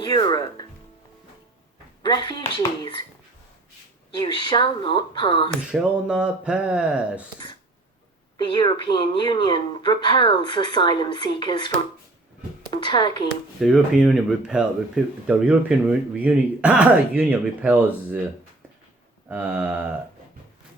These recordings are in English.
Europe. Refugees. You shall not pass. You shall not pass. The European Union repels asylum seekers from Turkey. The European Union Union repels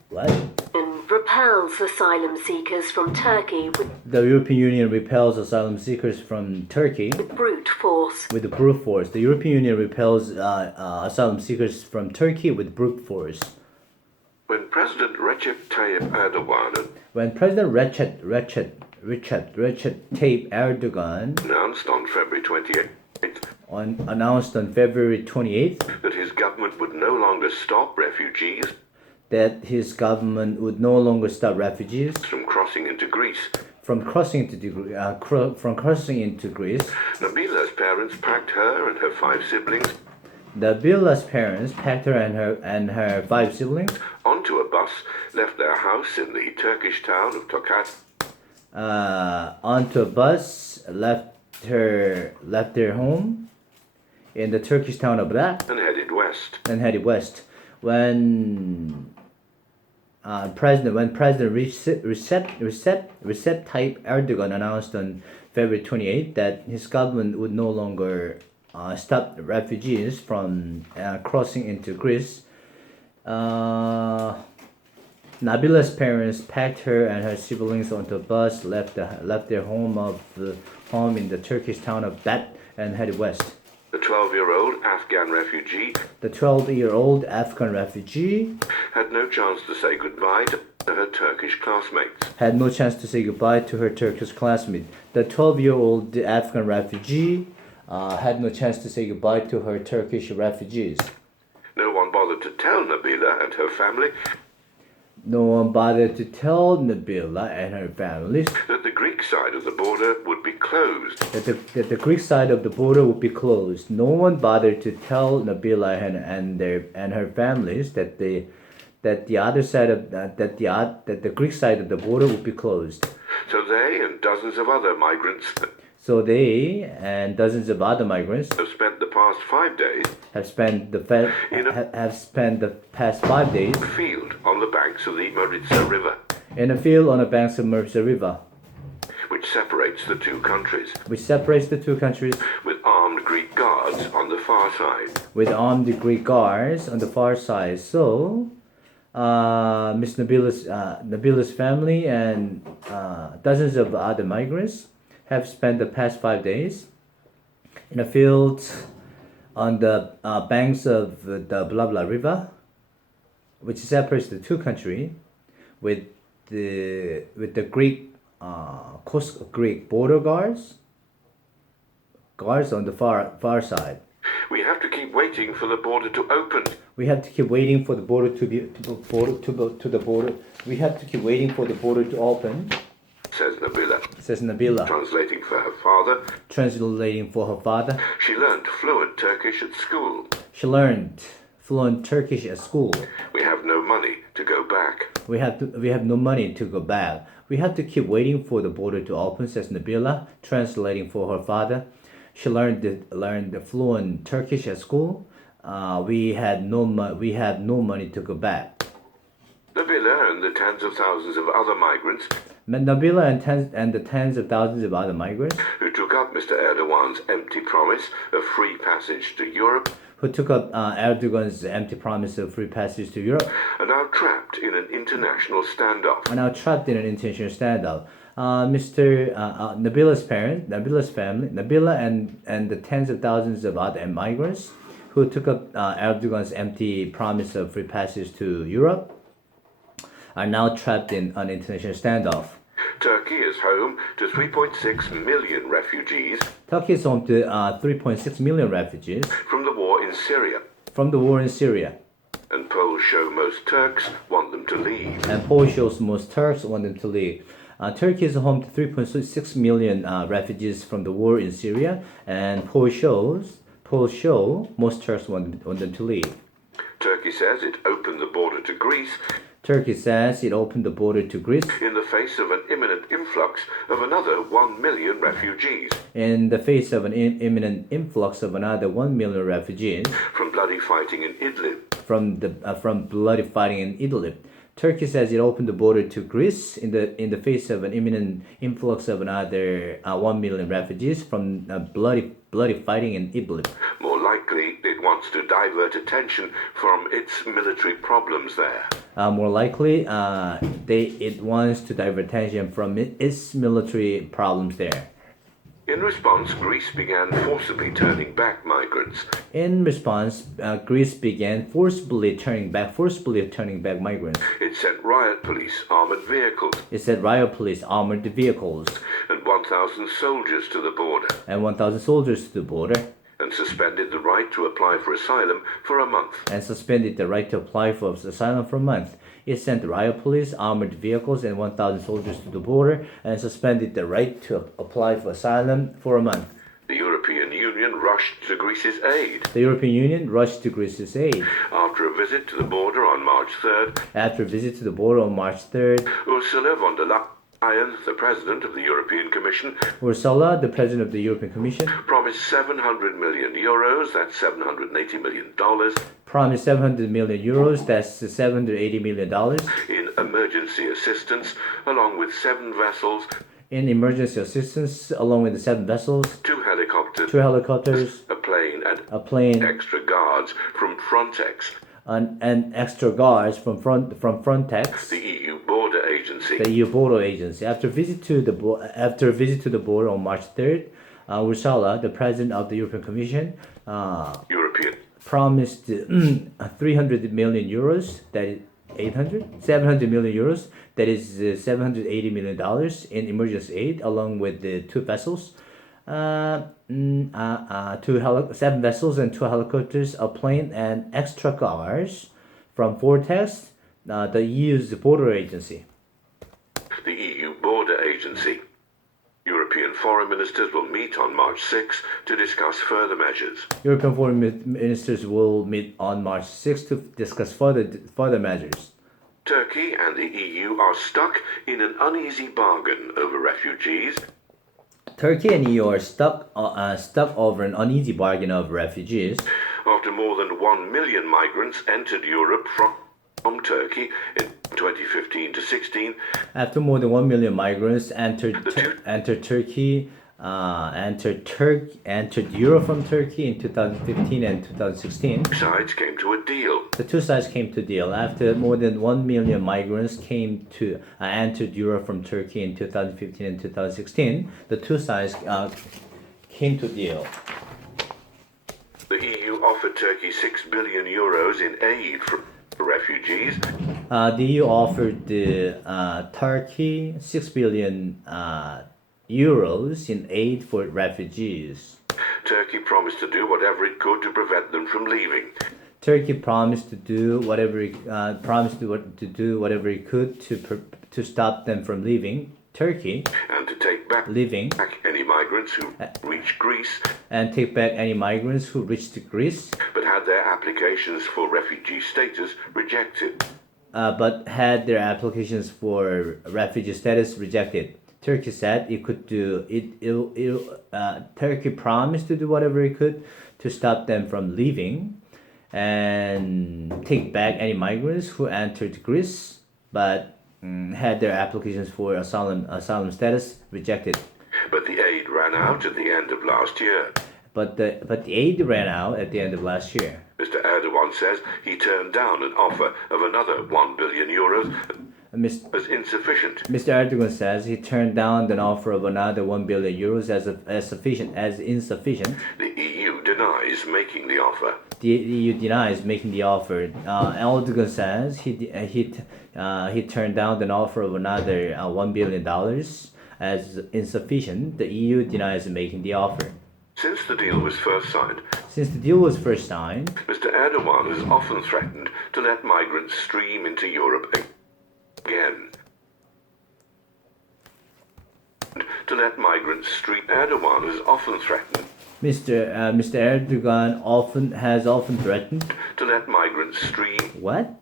what? And repels asylum seekers from Turkey The European Union repels asylum seekers from Turkey with brute force. with brute force. The European Union repels asylum seekers from Turkey with brute force. When President Recep Tayyip Erdogan When President Recep Tayyip Erdogan announced on February 28th announced on February 28th that his government would no longer stop refugees that his government would no longer stop refugees from crossing into Greece, from crossing into Greece, Nabila's parents packed her and her 5 siblings Nabila's parents packed her and her 5 siblings onto a bus, left their house in the Turkish town of Tokat, onto a bus, left their home in the Turkish town of Brat, and headed west. When President Recep Tayyip Erdogan announced on February 28th that his government would no longer stop refugees from crossing into Greece, Nabila's parents packed her and her siblings onto a bus, left their home in the Turkish town of Bat, and headed west. The 12-year-old Afghan refugee had no chance to say goodbye to her Turkish classmates. The 12-year-old Afghan refugee had no chance to say goodbye to her Turkish refugees. No one bothered to tell Nabila and her family that the Greek side of the border would be closed. That the Greek side of the border would be closed. No one bothered to tell Nabila and her families that the Greek side of the border would be closed. So they and dozens of other migrants have spent the past 5 days field on the banks of the Maritsa River, in a field on the banks of Maritsa River, which separates the two countries, with armed Greek guards on the far side. So, Miss Nabila's family and dozens of other migrants have spent the past 5 days in a field on the banks of the blah blah river, which separates the two countries, with the Greek border guards on the far side. We have to keep waiting for the border to open. We have to keep waiting for the border to open. Says Nabila. Translating for her father. She learned fluent Turkish at school. We have no money to go back. We have no money to go back. We have to keep waiting for the border to open, says Nabila, translating for her father. She learned the fluent Turkish at school. We have no money to go back. Nabila and the tens of thousands of other migrants who took up Mr. Erdogan's empty promise of free passage to Europe are now trapped in an international standoff. Nabila's family, Nabila and the tens of thousands of other migrants who took up Erdogan's empty promise of free passage to Europe are now trapped in an international standoff. Turkey is home to 3.6 million refugees. Turkey is home to 3.6 million refugees from the war in Syria. And polls show most Turks want them to leave. Turkey is home to 3.6 million refugees from the war in Syria, and polls show most Turks want them to leave. Turkey says it opened the border to Greece Turkey says it opened the border to Greece in the face of an imminent influx of another 1 million refugees in the face of an imminent influx of another 1 million refugees from bloody fighting in Idlib. from bloody fighting in Idlib. Turkey says it opened the border to Greece in the face of an imminent influx of another 1 million refugees from bloody fighting in Idlib. More likely, it wants to divert attention from its military problems there. More likely, it wants to divert attention from its military problems there. In response, Greece began forcibly turning back migrants. In response, Greece began forcibly turning back migrants. It sent riot police, armored vehicles, It said riot police, armored vehicles, and 1,000 soldiers to the border, and 1,000 soldiers to the border, and suspended the right to apply for asylum for a month. and suspended the right to apply for asylum for a month. It sent riot police, armored vehicles, and 1,000 soldiers to the border, and suspended the right to apply for asylum for a month. The European Union rushed to Greece's aid. The European Union rushed to Greece's aid. After a visit to the border on March 3rd, After a visit to the border on March 3rd, Ursula von der Leyen, the President of the European Commission, Ursula, the President of the European Commission, promised 700 million euros, that's $780 million, promised 700 million euros, that's $780 million, in emergency assistance, along with 7 vessels, in emergency assistance, along with the 7 vessels, 2 helicopters, 2 helicopters, a plane, and a plane, extra guards from Frontex, and extra guards from Frontex, the EU border agency. the EU border agency. After a visit to the border on March 3rd, Ursula, the President of the European Commission, European promised 300 million euros, that is 700 million euros, that is $780 million in emergency aid, along with the 2 vessels, 7 vessels and 2 helicopters, a plane, and extra cars from Frontex, the EU's border agency. the EU border agency. European foreign ministers will meet on March 6 to discuss further measures. European foreign ministers will meet on March 6 to discuss further measures. Turkey and the EU are stuck in an uneasy bargain over refugees. Turkey and EU are stuck over an uneasy bargain of refugees After more than 1 million migrants entered Europe from Turkey in 2015 to 16, after more than 1 million migrants entered Europe from Turkey in 2015 and 2016. sides came to a deal. The 2 sides came to deal. After more than 1 million migrants entered Europe from Turkey in 2015 and 2016, the 2 sides came to deal. The EU offered Turkey 6 billion euros in aid for refugees. The EU offered Turkey 6 billion euros in aid for refugees. Turkey promised to do whatever it could to prevent them from leaving. Turkey promised to do whatever it could to stop them from leaving Turkey, And to take back any migrants who reached Greece and take back any migrants who reached Greece, but had their applications for refugee status rejected. Turkey said it could do Turkey promised to do whatever it could to stop them from leaving and take back any migrants who entered Greece, but had their applications for asylum status rejected. But the aid ran out at the end of last year. But the aid ran out at the end of last year. Mr. Erdogan says he turned down an offer of another 1 billion euros as insufficient. Mr. Erdogan says he turned down an offer of another 1 billion euros as insufficient. The EU denies making the offer. The EU denies making the offer. Erdogan says he turned down an offer of another $1 billion as insufficient. The EU denies making the offer. Since the deal was first signed, Mr. Erdogan has often threatened to let migrants stream into Europe again. Erdogan has often threatened Mr. Erdogan has often threatened to let migrants stream what?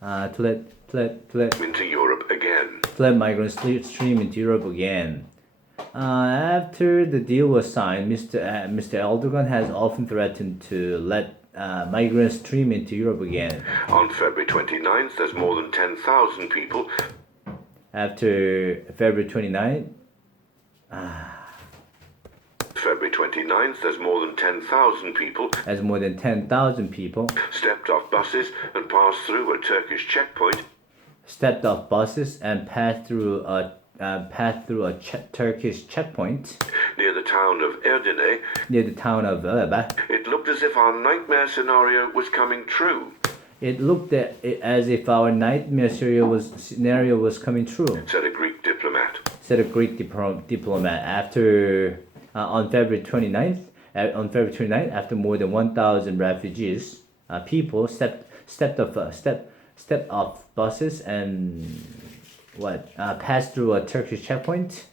To into Europe again. Fled migrants stream into Europe again. After the deal was signed, Mr. Erdogan has often threatened to let migrants stream into Europe again. On February 29th, there's more than 10,000 people. After February 29th, February 29th, there's more than 10,000 people as more than 10,000 people stepped off buses and passed through a Turkish checkpoint stepped off buses and passed through a Turkish checkpoint near the town of Edirne. near the town of Erba. It looked as if our nightmare scenario was coming true, It looked as if our nightmare scenario was coming true, said a Greek diplomat. said a Greek diplomat. After on February 29th, after more than 1,000 refugees, people stepped off buses and passed through a Turkish checkpoint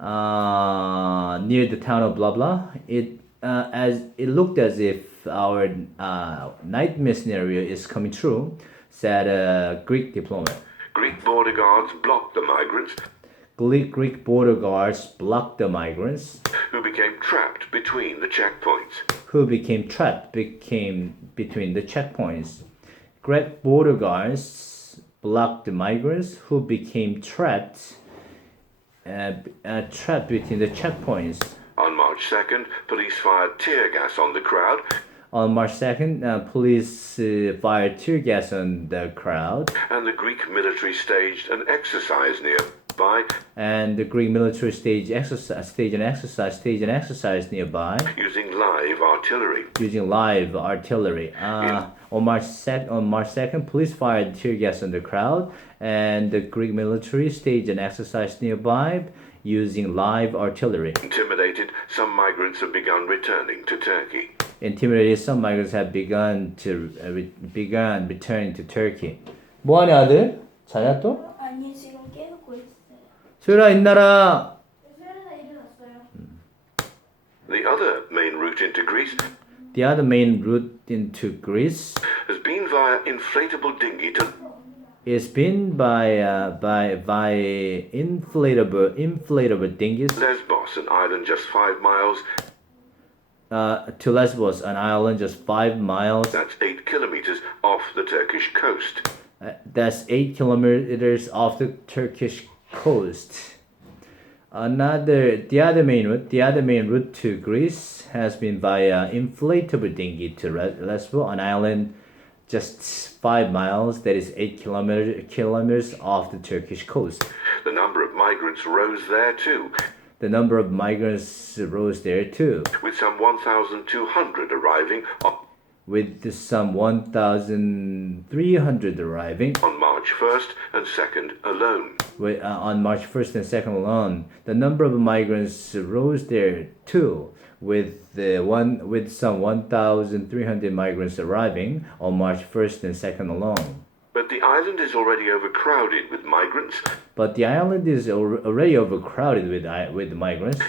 near the town of blah blah. It looked as if our nightmare scenario is coming true, said a Greek diplomat. Greek border guards blocked the migrants Greek border guards blocked the migrants who became trapped between the checkpoints. Between the checkpoints. Greek border guards blocked the migrants who became trapped between the checkpoints. On March 2nd, police fired tear gas on the crowd. On March 2nd, police fired tear gas on the crowd, And the Greek military staged an exercise nearby and the Greek military staged an exercise nearby using live artillery. using live artillery. On March 2nd, police fired tear gas on the crowd, and the Greek military staged an exercise nearby using live artillery. Intimidated, some migrants have begun returning to Turkey. Intimidated, some migrants have begun returning to Turkey. 뭐하냐 아들? 자냐 또? 아니 지금 깨놓고 있어요. 소율아 있나라. 수연아 일어났어요. The other main route into Greece The other main route into Greece has been via inflatable dinghy to is been by inflatable dinghies Lesbos, an island just 5 miles. to Lesbos, an island just 5 miles. That's 8 kilometers off the Turkish coast. That's 8 kilometers off the Turkish coast. The other main route to Greece has been via inflatable dinghy to Lesbos, an island just 5 miles, that is 8 kilometers off the Turkish coast. The number of migrants rose there too, The number of migrants rose there too, with some 1,200 arriving with some 1,300 arriving on March 1st and 2nd alone. on March 1st and 2nd alone. The number of migrants rose there too, with some 1,300 migrants arriving on March 1st and 2nd alone. But the island is already overcrowded with migrants,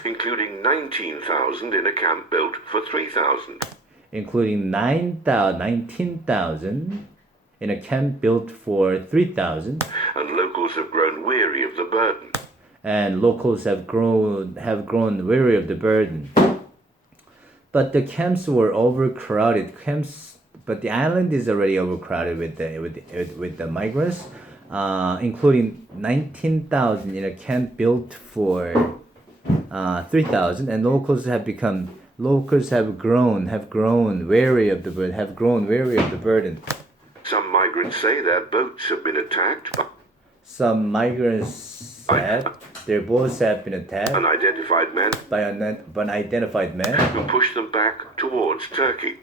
including 19,000 in a camp built for 3,000. Including 19,000 in a camp built for 3,000. And locals have grown weary of the burden. And locals have grown weary of the burden. But the camps were overcrowded. But the island is already overcrowded with the migrants, including 19,000 in a camp built for 3,000. And locals have grown weary of the burden. Some migrants say their boats have been attacked by Some migrants said their boats have been attacked unidentified men by unidentified men who pushed them back towards Turkey.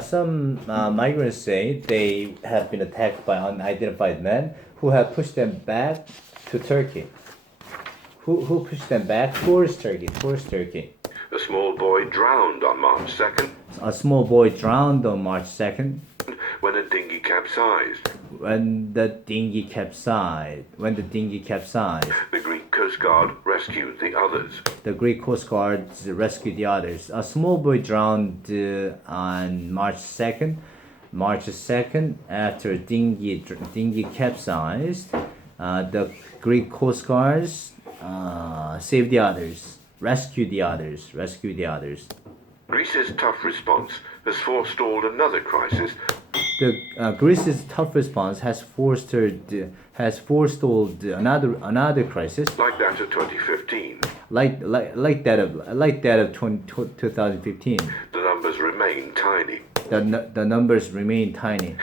Some migrants say they have been attacked by unidentified men who have pushed them back to Turkey. Who pushed them back towards Turkey? A small boy drowned on March 2nd A small boy drowned on March 2nd when a dinghy capsized. when the dinghy capsized. The Greek Coast Guard rescued the others. The Greek Coast Guard rescued the others. A small boy drowned on March 2nd March 2nd, after dinghy capsized, the Greek Coast Guards saved the others, rescued the others. Greece's tough response has forestalled another crisis Greece's tough response has forestalled another crisis like that of 2015. like that of 2015. The numbers remain tiny, The numbers remain tiny,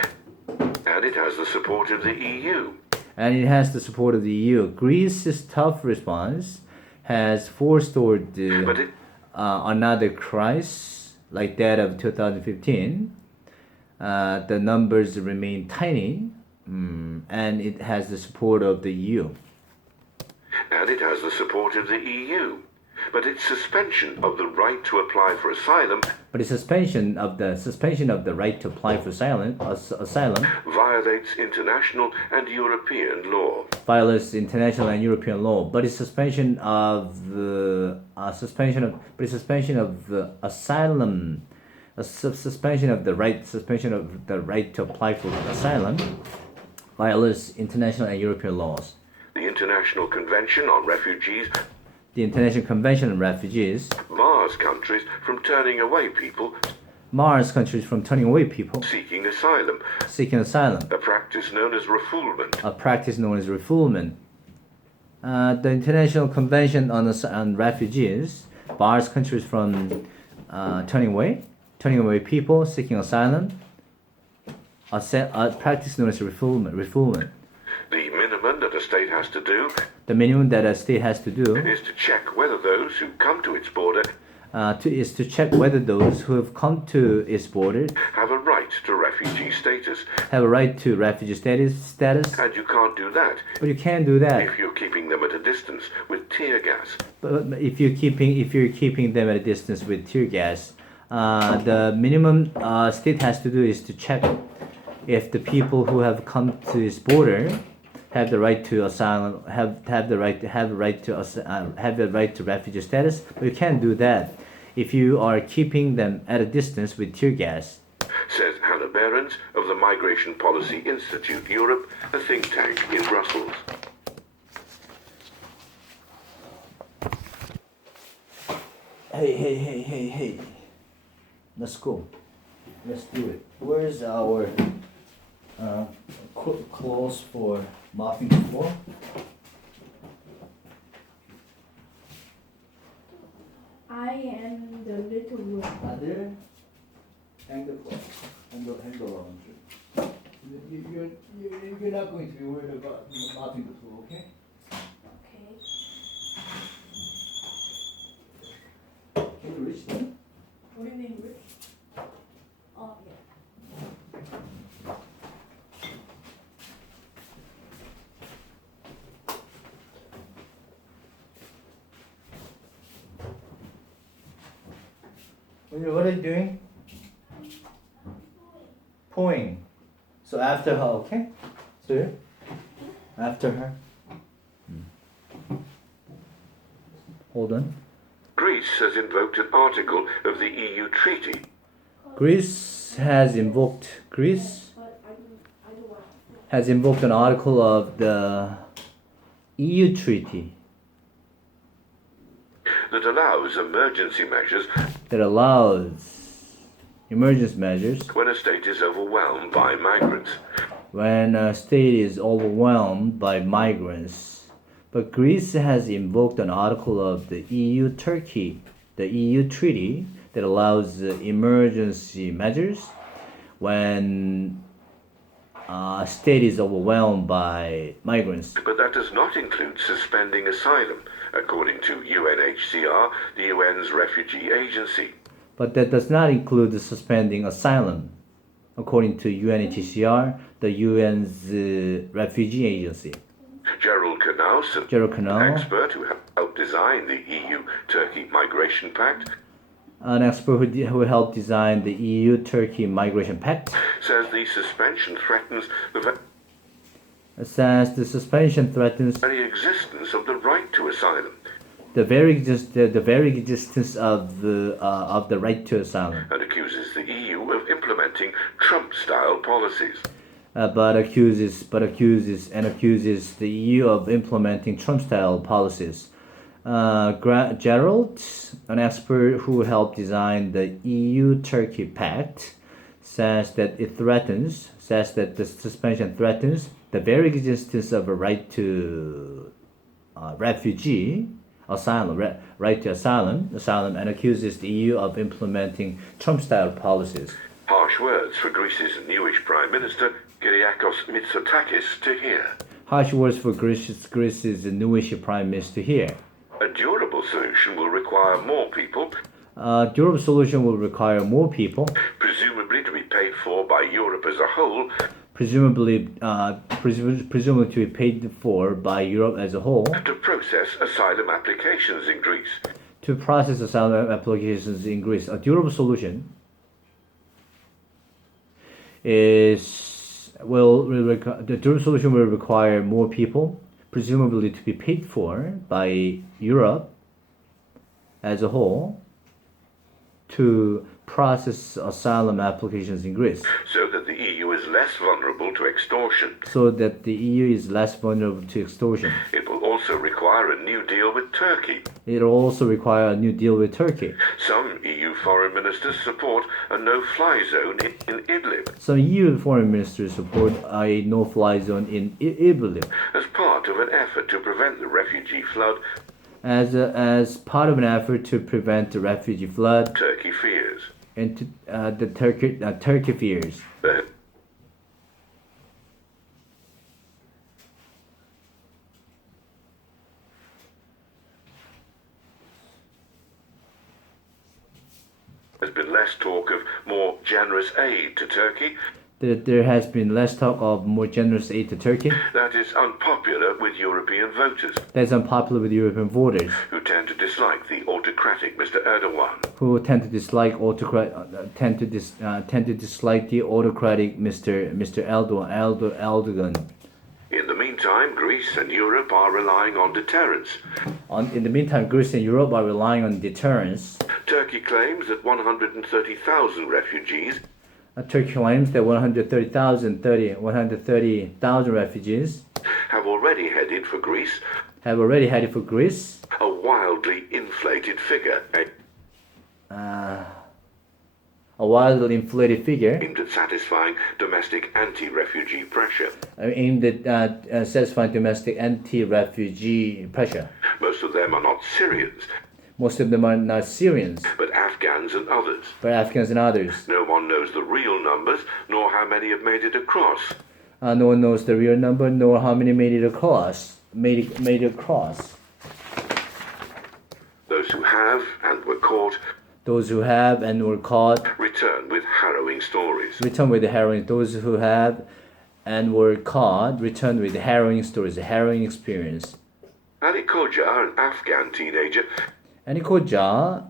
and it has the support of the EU. and it has the support of the EU. Greece's tough response has forestalled But it another crisis like that of 2015. The numbers remain tiny, and it has the support of the EU. But its suspension of the right to apply for asylum But the suspension of the right to apply for asylum violates international and European law. violates international and European law. But the suspension of the suspension of asylum, suspension of the right to apply for asylum violates international and European laws. The International Convention on Refugees The International Convention on Refugees bars countries from turning away people countries from turning away people seeking asylum, seeking asylum, a practice known as refoulement. a practice known as refoulement. The International Convention on Refugees bars countries from turning away people seeking asylum, a practice known as refoulement. The minimum that a state has to do The minimum that a state has to do is to check whether those who come to its border is to check whether those who have come to its border have a right to refugee status, have a right to refugee status. and you can't do that But you can't do that. if you're keeping them at a distance with tear gas. But if you're keeping them at a distance with tear gas, the minimum state has to do is to check if the people who have come to its border have the right to asylum, have the right to refugee status. But you can't do that if you are keeping them at a distance with tear gas. Says Hannah Behrens of the Migration Policy Institute Europe, a think tank in Brussels. Hey. Let's go. Let's do it. Where's our clothes for mopping the floor? I am the little one. There. Hang the clothes. Hang the laundry. You're not going to be worried about mopping the floor, okay? Okay. Can you reach them? What do you mean, Rich? Oh, yeah. What are you doing? Pouring. So after her, okay? So after her. Hold on. Greece has invoked an article of the EU treaty Greece has invoked But I don't want to. has invoked an article of the EU treaty that allows emergency measures that allows emergency measures when a state is overwhelmed by migrants. when a state is overwhelmed by migrants. But Greece has invoked an article of the EU treaty that allows emergency measures when a state is overwhelmed by migrants. But that does not include suspending asylum, according to UNHCR, the UN's refugee agency. But that does not include the suspending asylum, according to UNHCR, the UN's refugee agency. Gerald Knaus, Gerald an Knaus, expert who helped design the EU-Turkey Migration Pact, an expert who helped design the EU-Turkey Migration Pact, says the suspension threatens the says the suspension threatens very existence of the right to asylum. the very existence of the right to asylum, and accuses the EU of implementing Trump-style policies. but accuses the EU of implementing Trump-style policies. Gerald, an expert who helped design the EU-Turkey Pact, says that the suspension threatens the very existence of a right to right to asylum, and accuses the EU of implementing Trump-style policies. Harsh words for Greece's newish Prime Minister, Kyriakos Mitsotakis, to hear. Harsh words for Greece's newish Prime Minister here. A durable solution will require more people, Durable solution will require more people, presumably to be paid for by Europe as a whole, presumably to be paid for by Europe as a whole, to process asylum applications in Greece. to process asylum applications in Greece. A durable solution the durable solution will require more people, presumably to be paid for by Europe as a whole, to process asylum applications in Greece, So that the EU is less vulnerable to extortion. It will also require a new deal with Turkey. It'll also require a new deal with Turkey. Some EU foreign ministers support a no-fly zone in Idlib Some EU foreign ministers support a no-fly zone in Idlib as part of an effort to prevent the refugee flood as part of an effort to prevent the refugee flood Turkey fears. into Turkey fears. There's been less talk of more generous aid to Turkey. There has been less talk of more generous aid to Turkey. That is unpopular with European voters, That's unpopular with European voters, who tend to dislike the autocratic Mr. Erdogan. who tend to dislike the autocratic Mr. Erdogan. In the meantime, Greece and Europe are relying on deterrence. In the meantime, Greece and Europe are relying on deterrence. Turkey claims that 130,000 refugees Turkey claims that 130,000 refugees have already headed for Greece, have already headed for Greece. a wildly inflated figure A wildly inflated figure aimed at satisfying domestic anti-refugee pressure. aimed at satisfying domestic anti-refugee pressure. Most of them are not Syrians, Most of them are not Syrians, but Afghans and others. but Afghans and others. No one knows the real numbers, nor how many have made it across. No one knows the real number nor how many made it across. Those who have and were caught Those who have and were caught return with harrowing stories. return with the harrowing. Those who have and were caught return with the harrowing stories, the harrowing experience. Ali Khoja, an Afghan teenager, Ani Khoja,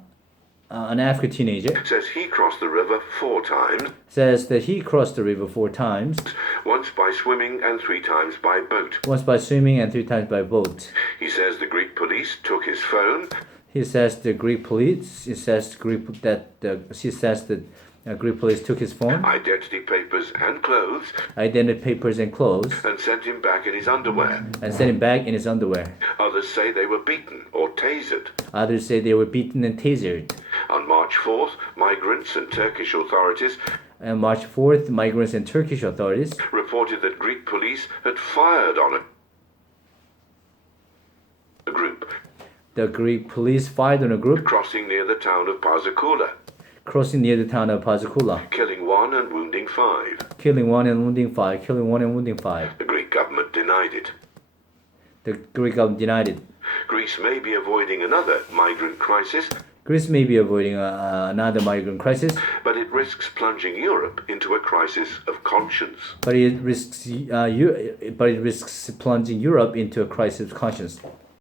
an Afghan teenager, says he crossed the river 4 times, says that he crossed the river 4 times, once by swimming and 3 times by boat. once by swimming and 3 times by boat. He says the Greek police took his phone, He says the Greek police. He says the Greek police took his phone, identity papers and clothes, identity papers and clothes, and sent him back in his underwear. and sent him back in his underwear. Others say they were beaten or tasered. Others say they were beaten and tasered. On March 4th, migrants and Turkish authorities On March 4th, migrants and Turkish authorities reported that Greek police had fired on a group The Greek police fired on a group crossing near the town of Pazakula, crossing near the town of Pazakula, killing 1 and wounding 5. killing 1 and wounding 5. The Greek government denied it. The Greek government denied it. Greece may be avoiding another migrant crisis, Greece may be avoiding another migrant crisis, but it risks plunging Europe into a crisis of conscience. but it risks plunging Europe into a crisis of conscience.